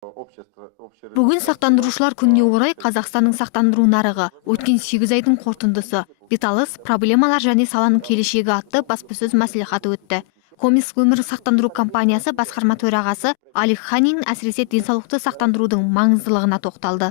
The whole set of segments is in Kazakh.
Бүгін сақтандырушылар күніне орай Қазақстанның сақтандыру нарығы өткен 8 айдың қорытындысы, беталыс, проблемалар және саланың келешегі атты баспасөз мәслихаты өтті. Комис өмір сақтандыру компаниясы басқарма төрағасы Алик Ханин әсіресе денсаулықты сақтандырудың маңыздылығына тоқталды.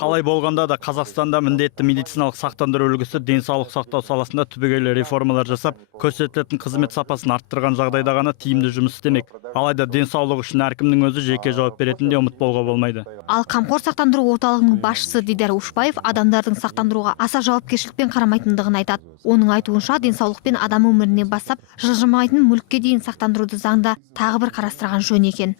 Қалай болғанда да Қазақстанда міндетті медициналық сақтандыру үлгісі денсаулық сақтау саласында түбегейлі реформалар жасап, көрсетілетін қызмет сапасын арттырған жағдайда ғана тиімді жұмыс істемек. Алайда денсаулық үшін әркімнің өзі жеке жауап беретініне ұмытпауға болмайды. Ал Қамқор сақтандыру орталығының басшысы Дидар Ушбаев адамдардың сақтандыруға аса жауапкершілікпен қарамайтындығын айтады. Оның айтуынша денсаулық пен адам өміріне бастап жылжымайтын мүлікке дейін сақтандыруды заңда тағы бір қарастырған жөн екен.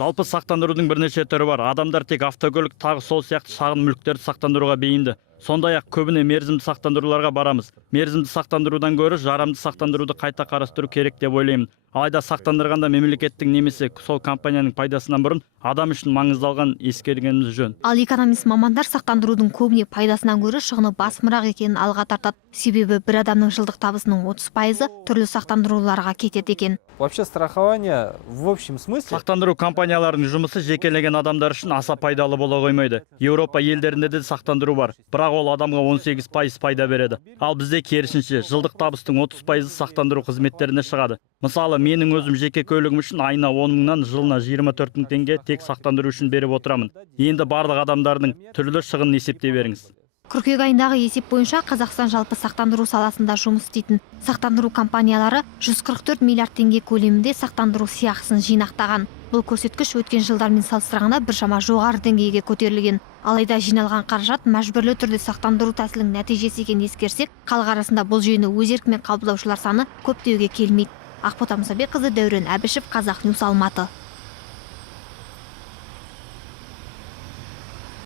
Жалпы сақтандырудың бірнеше түрі бар. Адамдар тек автокөлік, тағы сол сияқты шағын мүліктерді сақтандыруға бейімді. Сондай-ақ көбіне мерзімді сақтандыруларға барамыз. Мерзімді сақтандырудан гөрі жарамды сақтандыруды қайта қарастыру керек деп ойлаймын. Алайда сақтандырғанда мемлекеттің немесе сол компанияның пайдасынан бұрын адам үшін маңыздалған ескергеніміз жөн. Ал экономист мамандар сақтандырудың көбіне пайдасынан гөрі шығыны басымырақ екенін алға тартады. Себебі бір адамның жылдық табысының 30% түрлі сақтандыруларға кетеді екен. Вообще страхование в общем смысле Сақтандыру компанияларының жұмысы жекелеген адамдар үшін аса пайдалы бола қоймайды. Еуропа елдерінде де сақтандыру бар, бірақ ол адамға 18% пайда береді. Ал бізде керісінше жылдық табыстың 30% сақтандыру қызметтеріне шығады. Мысалы, менің өзім жеке көлігім үшін айына 10 мыңнан жылына 24 мың теңге тек сақтандыру үшін беріп отырамын. Енді барлық адамдардың түрлі шығынын есептей беріңіз. Қыркүйек айындағы есеп бойынша Қазақстан жалпы сақтандыру саласында жұмыс істейтін сақтандыру компаниялары 144 миллиард теңге көлемінде сақтандыру сыйақысын жинақтаған. Бұл көрсеткіш өткен жылдармен салыстырғанда біршама жоғары деңгейге көтерілген. Алайда жиналған қаражат мәжбүрлі түрде сақтандыру тәсілінің нәтижесі екенін ескерсек, халық арасында бұл жүйені өз еркімен қабылдаушылар саны көп деуге келмейді. Ақбота Мұсабекқызы, Дәурен Әбішев, Қазақньюс, Алматы.